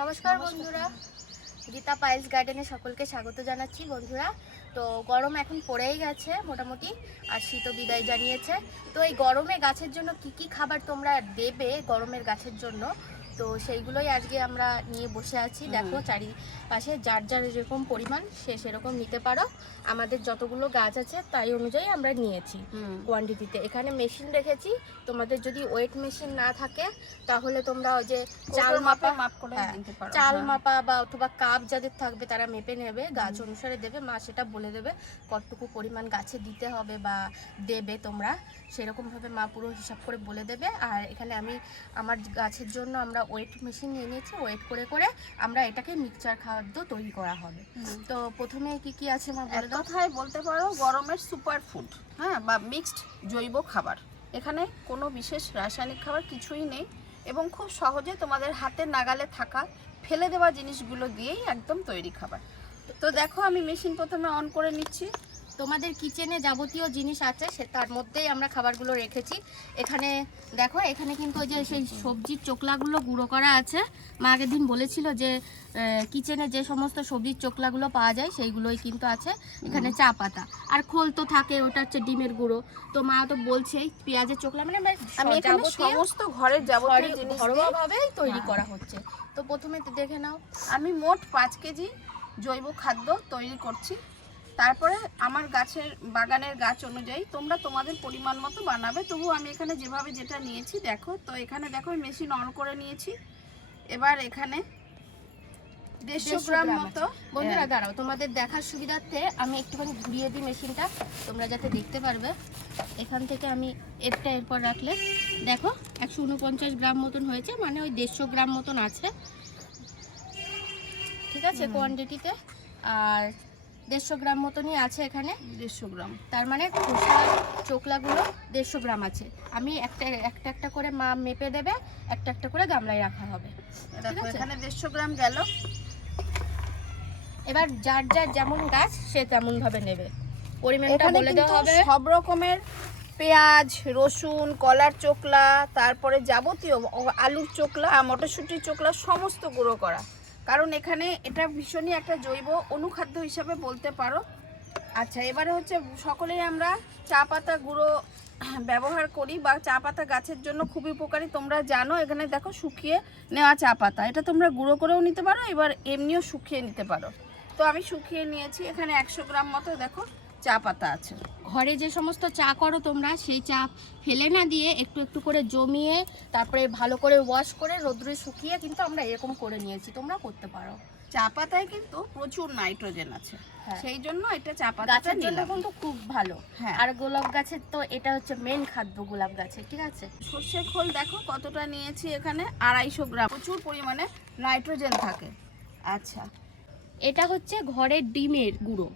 নমস্কার বন্ধুরা, গীতা পাইলস গার্ডেনে সকলকে স্বাগত জানাচ্ছি। বন্ধুরা, তো গরম এখন পড়েই গেছে মোটামুটি, আর শীতও বিদায় জানিয়েছে। তো এই গরমে গাছের জন্য কি কি খাবার তোমরা দেবে গরমের গাছের জন্য, তো সেইগুলোই আজকে আমরা নিয়ে বসে আছি। দেখো চারিপাশে যার যার যেরকম পরিমাণ সে সেরকম নিতে পারো। আমাদের যতগুলো গাছ আছে তাই অনুযায়ী আমরা নিয়েছি কোয়ান্টিটিতে। এখানে মেশিন রেখেছি, তোমাদের যদি ওয়েট মেশিন না থাকে তাহলে তোমরা ওই যে চাল মাপ করে দিতে পারো। চাল মাপা বা অথবা কাপ যাদের থাকবে তারা মেপে নেবে, গাছ অনুসারে দেবে। মা সেটা বলে দেবে কতটুকু পরিমাণ গাছে দিতে হবে বা দেবে তোমরা, সেরকমভাবে মা পুরো হিসাব করে বলে দেবে। আর এখানে আমি আমার গাছের জন্য আমরা ওয়েট মেশিন নিয়ে নিয়েছি, ওয়েট করে করে আমরা এটাকে মিক্সচার খাদ্য তৈরি করা হবে। তো প্রথমে কি কি আছে মা বলে দাও। কথায় বলতে পারো গরমের সুপার ফুড, হ্যাঁ, বা মিক্সড জৈব খাবার। এখানে কোনো বিশেষ রাসায়নিক খাবার কিছুই নেই এবং খুব সহজে তোমাদের হাতের নাগালে থাকা ফেলে দেওয়া জিনিসগুলো দিয়েই একদম তৈরি খাবার। তো দেখো আমি মেশিন প্রথমে অন করে নিচ্ছি। তোমাদের কিচেনে যাবতীয় জিনিস আছে সে তার মধ্যেই আমরা খাবারগুলো রেখেছি। এখানে দেখো, এখানে কিন্তু ওই যে সেই সবজির চোকলাগুলো গুঁড়ো করা আছে। মা আগের দিন বলেছিল যে কিচেনে যে সমস্ত সবজির চোকলাগুলো পাওয়া যায় সেইগুলোই কিন্তু আছে। এখানে চা পাতা আর খোল তো থাকে, ওটা হচ্ছে ডিমের গুঁড়ো। তো মা তো বলছেই পেঁয়াজের চোকলা, মানে আমি এখানে সমস্ত ঘরের যাবতীয় জিনিস ঘরোয়াভাবেই তৈরি করা হচ্ছে। তো প্রথমে দেখে নাও, আমি মোট 5 কেজি জৈব খাদ্য তৈরি করছি। তারপরে আমার গাছের বাগানের গাছ অনুযায়ী তোমরা তোমাদের পরিমাণ মতো বানাবে। তবু আমি এখানে যেভাবে যেটা নিয়েছি দেখো। তো এখানে দেখো মেশিন অন করে নিয়েছি। এবার এখানে 150 গ্রাম মতো। বন্ধুরা দাঁড়াও, তোমাদের দেখার সুবিধার্থে আমি একটুখানি ঘুরিয়ে দিই মেশিনটা, তোমরা যাতে দেখতে পারবে। এখান থেকে আমি এরপর রাখলে দেখো 149 গ্রাম মতন হয়েছে, মানে ওই 150 গ্রাম মতন আছে, ঠিক আছে কোয়ান্টিটিতে। আর 150 গ্রাম মতনই আছে এখানে। 150 গ্রাম, তার মানে খোসা চোকলাগুলো 150 গ্রাম আছে। আমি একটা একটা করে মা মেপে দেবে, একটা একটা করে গামলায় রাখা হবে। দেখো এখানে 150 গ্রাম গেল। এবার যার যার যেমন গাছ সে তেমন ভাবে নেবে, পরিমাণটা বলে দেওয়া হবে। সব রকমের পেঁয়াজ, রসুন, কলার চোকলা, তারপরে যাবতীয় আলুর চোকলা, মটরশুঁটির চোকলা সমস্ত গুঁড়ো করা। কারণ এখানে এটা ভীষণই একটা জৈব অনুখাদ্য হিসাবে বলতে পারো। আচ্ছা, এবারে হচ্ছে সকলেই আমরা চা পাতা গুঁড়ো ব্যবহার করি, বা চা পাতা গাছের জন্য খুবই উপকারী, তোমরা জানো। এখানে দেখো শুকিয়ে নেওয়া চা পাতা, এটা তোমরা গুঁড়ো করেও নিতে পারো, এবার এমনিও শুকিয়ে নিতে পারো। তো আমি শুকিয়ে নিয়েছি। এখানে 100 গ্রাম মতো দেখো চা পাতা আছে। ঘরে যে সমস্ত চা করো তোমরা, সেই চা ফেলে না দিয়ে একটু একটু করে জমিয়ে তারপরে ভালো করে ওয়াশ করে রোদ্রে শুকিয়ে কিন্তু আমরা এরকম করে নিয়েছি, তোমরা করতে পারো। চা পাতায় কিন্তু প্রচুর নাইট্রোজেন আছে, সেই জন্য এটা চা পাতা গাছের জন্য কিন্তু খুব ভালো। হ্যাঁ, আর গোলাপ গাছের তো এটা হচ্ছে মেন খাদ্য গোলাপ গাছের, ঠিক আছে। সর্ষের খোল দেখো কতটা নিয়েছি, এখানে 250 গ্রাম। প্রচুর পরিমাণে নাইট্রোজেন থাকে। আচ্ছা, এটা হচ্ছে ঘরের ডিমের গুঁড়ো,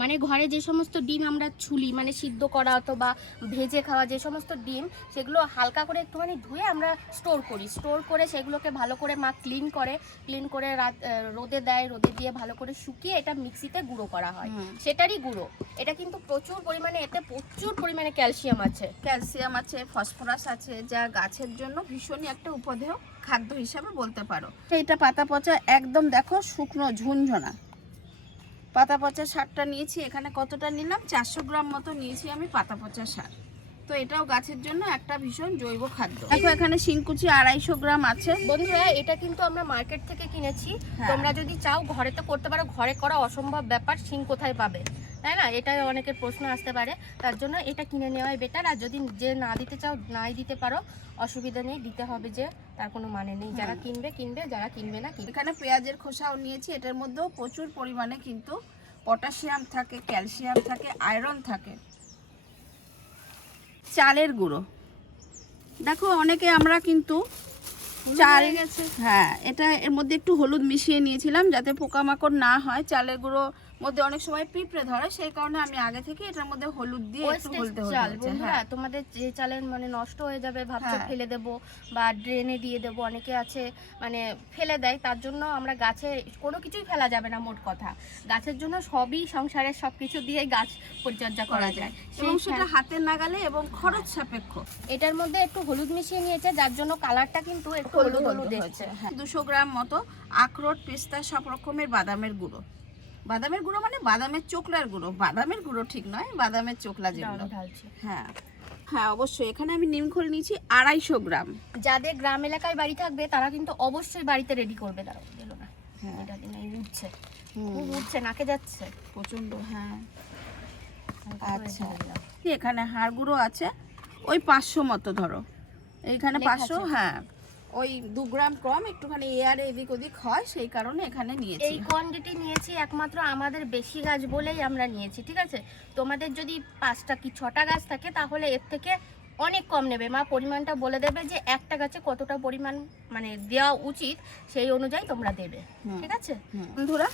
মানে ঘরে যে সমস্ত ডিম আমরা ছুলি, মানে সিদ্ধ করা অথবা ভেজে খাওয়া যে সমস্ত ডিম, সেগুলো হালকা করে একটুখানি ধুয়ে আমরা স্টোর করে সেগুলোকে ভালো করে মা ক্লিন করে রোদে দেয়, রোদে দিয়ে ভালো করে শুকিয়ে এটা মিক্সিতে গুঁড়ো করা হয়, সেটারই গুঁড়ো। এটা কিন্তু প্রচুর পরিমাণে, এতে প্রচুর পরিমাণে ক্যালসিয়াম আছে, ফসফরাস আছে, যা গাছের জন্য ভীষণই একটা উপদেয় খাদ্য হিসাবে বলতে পারো। এটা পাতা পচা একদম দেখো শুকনো ঝুনঝুনা পাতা পচা সারটা নিয়েছি। এখানে কতটা নিলাম, 400 গ্রাম মতো নিয়েছি আমি পাতা পচা সার। তো এটাও গাছের জন্য একটা ভীষণ জৈব খাদ্য। দেখো এখানে শিংকুচি 250 গ্রাম আছে। বন্ধুরা, এটা কিন্তু আমরা মার্কেট থেকে কিনেছি। তোমরা যদি চাও ঘরে তো করতে পারো, ঘরে করা অসম্ভব ব্যাপার, শিং কোথায় পাবে, তাই না? এটা অনেকের প্রশ্ন আসতে পারে, তার জন্য এটা কিনে নেওয়াই বেটার। আর যদি যে না দিতে চাও নাই দিতে পারো, অসুবিধা নেই, দিতে হবে যে তার কোনো মানে নেই। যারা কিনবে, যারা কিনবে না কিনবে। এখানে পেঁয়াজের খোসাও নিয়েছি। এটার মধ্যেও প্রচুর পরিমাণে কিন্তু পটাশিয়াম থাকে, ক্যালসিয়াম থাকে, আয়রন থাকে। চালের গুঁড়ো দেখো, অনেকে আমরা কিন্তু চাল গেছে, হ্যাঁ, এটা এর মধ্যে একটু হলুদ মিশিয়ে নিয়েছিলাম যাতে পোকামাকড় না হয়। চালের গুঁড়ো মধ্যে অনেক সময় পিঁপড়ে ধরে, সেই কারণে আমি আগে থেকে এটার মধ্যে হলুদ দিয়ে একটু হলদে চাল বন্ধুরা, তোমাদের যে চালের মানে নষ্ট হয়ে যাবে ভাবছো ফেলে দেব বা ড্রেনে দিয়ে দেব, অনেকে আছে মানে ফেলে দেয়, তার জন্য আমরা গাছে কোনো কিছুই ফেলা যাবে না। মোট কথা গাছের জন্য সবই সংসারের সবকিছু দিয়ে গাছ পরিচর্যা করা যায়, এবং সেটা হাতের নাগালে এবং খরচ সাপেক্ষ। এটার মধ্যে একটু হলুদ মিশিয়ে নিয়েছে, যার জন্য কালারটা কিন্তু একটু হলুদ হলুদ এসেছে। 200 গ্রাম মতো আখরোট, পেস্তা, সব রকমের বাদামের গুঁড়ো। বাদামের গুঁড়ো মানে বাদামের চোকলার গুঁড়ো, বাদামের গুঁড়ো ঠিক নয়, বাদামের চোকলা যেগুলো। হ্যাঁ হ্যাঁ অবশ্যই। এখানে আমি নিমখোল নিয়েছি 250 গ্রাম। যাদের গ্রাম এলাকায় বাড়ি থাকবে তারা কিন্তু অবশ্যই বাড়িতে রেডি করবে। দাঁড়াও দিলো না, এটা দিন উঠছে, খুব উঠছে, নাকে যাচ্ছে প্রচন্ড। হ্যাঁ আচ্ছা, এখানে হাড় গুঁড়ো আছে ওই 500 মতো ধরো, এইখানে 500। হ্যাঁ ওই 2 গ্রাম কম, একটুখানি এয়ারে এদিক ওদিক হয়, সেই কারণে এখানে নিয়েছি। এই কোয়ান্টিটি নিয়েছি একমাত্র আমাদের বেশি গাছ বলেই আমরা নিয়েছি, ঠিক আছে? তোমাদের যদি 5টা কি 6টা গাছ থাকে তাহলে এর থেকে অনেক কম নেবে। মা পরিমাণটা বলে দেবে যে একটা গাছে কতটা পরিমাণ মানে দেওয়া উচিত, সেই অনুযায়ী তোমরা দেবে, ঠিক আছে বন্ধুরা?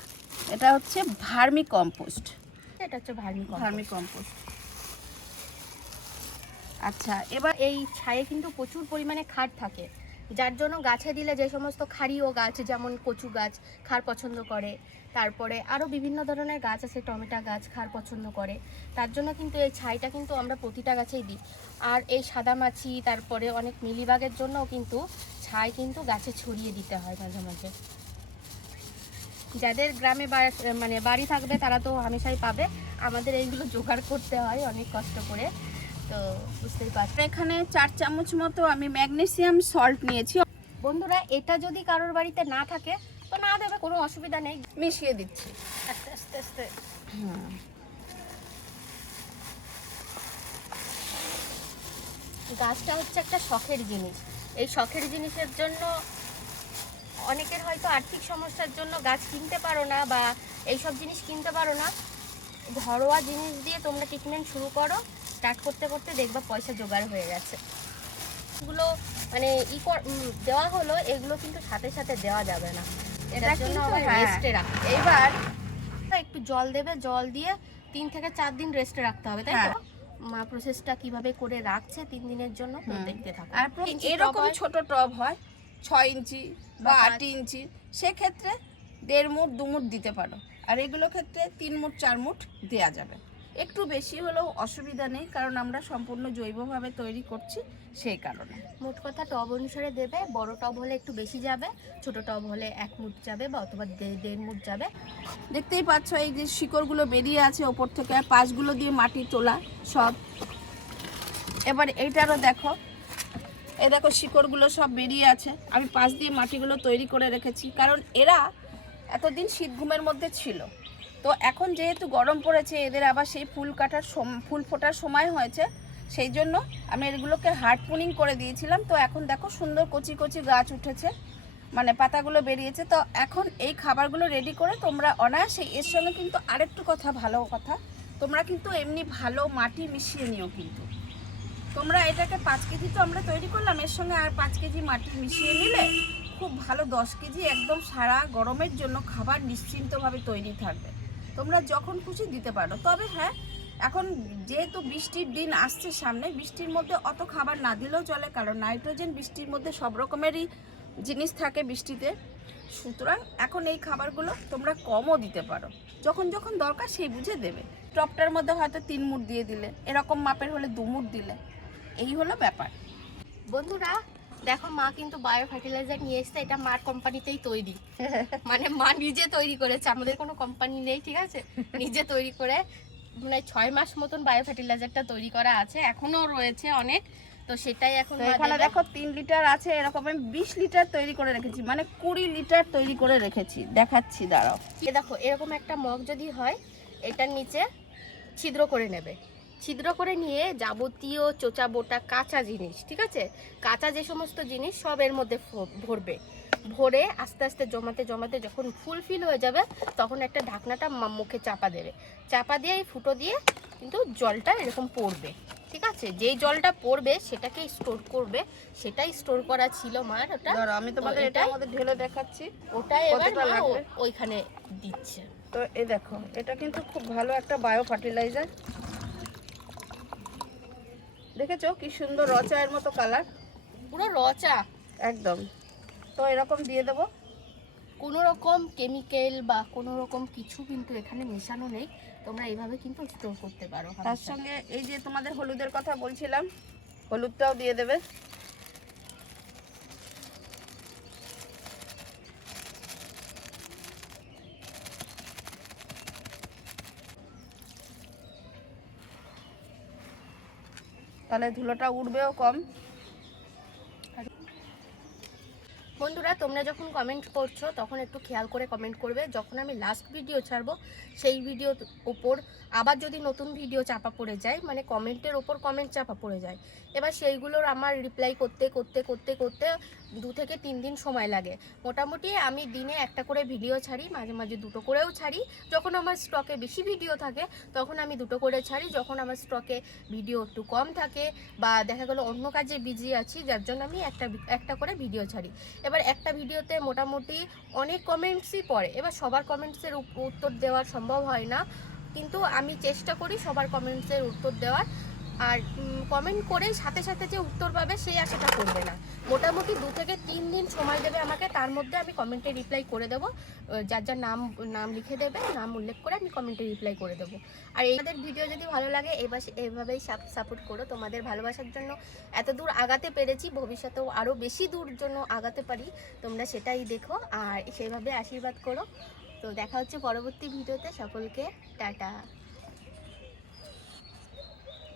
এটা হচ্ছে ভার্মি কম্পোস্ট। এটা হচ্ছে ভার্মি কম্পোস্ট। আচ্ছা, এবার এই ছায়ে কিন্তু প্রচুর পরিমাণে খাদ থাকে, যার জন্য গাছে দিলে যে সমস্ত ক্ষারীয় গাছ, যেমন কচু গাছ ক্ষার পছন্দ করে, তারপরে আরও বিভিন্ন ধরনের গাছ আছে, টমেটো গাছ ক্ষার পছন্দ করে, তার জন্য কিন্তু এই ছাইটা কিন্তু আমরা প্রতিটা গাছেই দিই। আর এই সাদামাছি, তারপরে অনেক মিলিবাগের জন্যও কিন্তু ছাই কিন্তু গাছে ছড়িয়ে দিতে হয় মাঝে মাঝে। যাদের গ্রামে মানে বাড়ি থাকবে তারা তো হামেশাই পাবে, আমাদের এইগুলো জোগাড় করতে হয় অনেক কষ্ট করে, তো বুঝতেই পারছো। এখানে 4 চামচ মতো আমি ম্যাগনেসিয়াম সল্ট নিয়েছি। বন্ধুরা, এটা যদি কারোর বাড়িতে না থাকে তো না দেবে, কোনো অসুবিধা নেই। মিশিয়ে দিচ্ছি আস্তে আস্তে আস্তে। গাছটা হচ্ছে একটা শখের জিনিস। এই শখের জিনিসের জন্য অনেকের হয়তো আর্থিক সমস্যার জন্য গাছ কিনতে পারো না বা এইসব জিনিস কিনতে পারো না। ঘরোয়া জিনিস দিয়ে তোমরা ট্রিটমেন্ট শুরু করো, স্টার্ট করতে করতে দেখবা পয়সা জোগাড় হয়ে গেছে। এগুলো মানে দেওয়া হলো, এগুলো কিন্তু সাথে সাথে দেওয়া যাবে না, এটার জন্য আবার রেস্টে রাখতে। এইবার একটু জল দেবে, জল দিয়ে 3 থেকে 4 দিন রেস্টে রাখতে হবে, তাই তো? মা প্রসেসটা কিভাবে করে রাখছে 3 দিনের জন্য দেখতে থাকো। আর এরকম ছোট টব হয় 6 ইঞ্চি বা 8 ইঞ্চি, সেক্ষেত্রে 1.5 মুঠ 2 মুঠ দিতে পারো, আর এগুলো ক্ষেত্রে 3 মুঠ 4 মুঠ দেওয়া যাবে। একটু বেশি হলেও অসুবিধা নেই, কারণ আমরা সম্পূর্ণ জৈবভাবে তৈরি করছি, সেই কারণে। মোট কথা টব অনুসারে দেবে, বড় টব হলে একটু বেশি যাবে, ছোট টব হলে 1 মুঠ যাবে বা অথবা 1.5 মুঠ যাবে। দেখতেই পাচ্ছ এই যে শিকড়গুলো বেরিয়ে আছে ওপর থেকে, আর পাশগুলো দিয়ে মাটি তোলা সব। এবার এইটারও দেখো, এই দেখো শিকড়গুলো সব বেরিয়ে আছে, আমি পাশ দিয়ে মাটিগুলো তৈরি করে রেখেছি, কারণ এরা এতদিন শীত ঘুমের মধ্যে ছিল, তো এখন যেহেতু গরম পড়েছে, এদের আবার সেই ফুল ফোটার সময় হয়েছে, সেই জন্য আমি এগুলোকে হার্ড পুনিং করে দিয়েছিলাম। তো এখন দেখো সুন্দর কচি কচি গাছ উঠেছে, মানে পাতাগুলো বেরিয়েছে। তো এখন এই খাবারগুলো রেডি করে তোমরা অনায়াসে, এর সঙ্গে কিন্তু আরেকটু কথা, ভালো কথা, তোমরা কিন্তু এমনি ভালো মাটি মিশিয়ে নিও। কিন্তু তোমরা এটাকে 5 কেজি তো আমরা তৈরি করলাম, এর সঙ্গে আর 5 কেজি মাটি মিশিয়ে নিলে খুব ভালো 10 কেজি একদম সারা গরমের জন্য খাবার নিশ্চিন্তভাবে তৈরি থাকবে। তোমরা যখন খুশি দিতে পারো। তবে হ্যাঁ, এখন যেহেতু বৃষ্টির দিন আসছে সামনে, বৃষ্টির মধ্যে অত খাবার না দিলেও চলে, কারণ নাইট্রোজেন বৃষ্টির মধ্যে সব রকমেরই জিনিস থাকে বৃষ্টিতে, সুতরাং এখন এই খাবারগুলো তোমরা কমও দিতে পারো, যখন যখন দরকার সেই বুঝে দেবে। টপটার মধ্যে হয়তো 3 মুঠ দিয়ে দিলে, এরকম মাপের হলে 2 মুঠ দিলে, এই হলো ব্যাপার। বন্ধুরা দেখো, মা কিন্তু বায়ো ফার্টিলাইজার নিয়ে এসেছে, এটা মার কোম্পানিতেই তৈরি, মানে মা নিজে তৈরি করেছে, আমাদের কোনো কোম্পানি নেই, ঠিক আছে? নিজে তৈরি করে মানে 6 মাস মতন বায়ো ফার্টিলাইজারটা তৈরি করা আছে, এখনো রয়েছে অনেক, তো সেটাই এখন এখানে দেখো 3 লিটার আছে, এরকম আমি 20 লিটার তৈরি করে রেখেছি, মানে 20 লিটার তৈরি করে রেখেছি, দেখাচ্ছি দাঁড়াও। দেখো এরকম একটা মগ যদি হয়, এটার নিচে ছিদ্র করে নেবে, ছিদ্র করে নিয়ে যাবতীয় চোচা বোটা কাঁচা জিনিস, ঠিক আছে, কাঁচা যে সমস্ত জিনিস সব এর মধ্যে ভরবে, ভরে আস্তে আস্তে জমাতে জমাতে যখন ফুলফিল হয়ে যাবে তখন একটা ঢাকনাটা মুখে চাপা দেবে, চাপা দিয়ে এই ফুটো দিয়ে কিন্তু জলটা এরকম পড়বে, ঠিক আছে? যেই জলটা পড়বে সেটাকে স্টোর করবে, সেটাই স্টোর করা ছিল মার। ওটা আমি তোমাদের এটা আমাদের ঢেলে দেখাচ্ছি, ওটা এবার ওইখানে দিচ্ছে। তো এই দেখো, এটা কিন্তু খুব ভালো একটা বায়ো ফার্টিলাইজার। দেখেছো কি সুন্দর রচায়ের মতো কালার, পুরো রচা একদম। তো এরকম দিয়ে দেবো। কোনো রকম কেমিক্যাল বা কোনো রকম কিছু কিন্তু এখানে মেশানো নেই, তোমরা এইভাবে কিন্তু স্টোর করতে পারো। তার সঙ্গে এই যে তোমাদের হলুদের কথা বলছিলাম, হলুদটাও দিয়ে দেবে। তাহলে ধুলোটা উঠবেও কম। বন্ধুরা, তোমরা যখন কমেন্ট করছো তখন একটু খেয়াল করে কমেন্ট করবে। যখন আমি লাস্ট ভিডিও ছাড়বো সেই ভিডিওর ওপর আবার যদি নতুন ভিডিও চাপা পড়ে যায়, মানে কমেন্টের ওপর কমেন্ট চাপা পড়ে যায়, এবার সেইগুলোর আমার রিপ্লাই করতে করতে করতে করতে 2 থেকে 3 দিন সময় লাগে। মোটামুটি আমি দিনে একটা করে ভিডিও ছাড়ি, মাঝে মাঝে 2টো করেও ছাড়ি। যখন আমার স্টকে বেশি ভিডিও থাকে তখন আমি 2টো করে ছাড়ি। যখন আমার স্টকে ভিডিও একটু কম থাকে বা দেখা গেলো অন্য কাজে বিজি আছি, যার জন্য আমি একটা করে ভিডিও ছাড়ি। এবার একটা ভিডিওতে মোটামুটি অনেক কমেন্টসই পড়ে, এবার সবার কমেন্টসের উত্তর দেওয়া সম্ভব হয় না, কিন্তু আমি চেষ্টা করি সবার কমেন্টসের উত্তর দেওয়ার। আর কমেন্ট করে সাথে সাথে যে উত্তর পাবে সেই আশাটা করবে না। মোটামুটি 2 থেকে 3 দিন সময় দেবে আমাকে, তার মধ্যে আমি কমেন্টে রিপ্লাই করে দেবো। যার যার নাম লিখে দেবে, নাম উল্লেখ করে আমি কমেন্টে রিপ্লাই করে দেবো। আর এইদের ভিডিও যদি ভালো লাগে এইভাবেই সাপোর্ট করো। তোমাদের ভালোবাসার জন্য এত দূর আগাতে পেরেছি, ভবিষ্যতেও আরও বেশি দূর জন্য আগাতে পারি, তোমরা সেটাই দেখো আর সেইভাবে আশীর্বাদ করো। তো দেখা হচ্ছে পরবর্তী ভিডিওতে, সকলকে টাটা।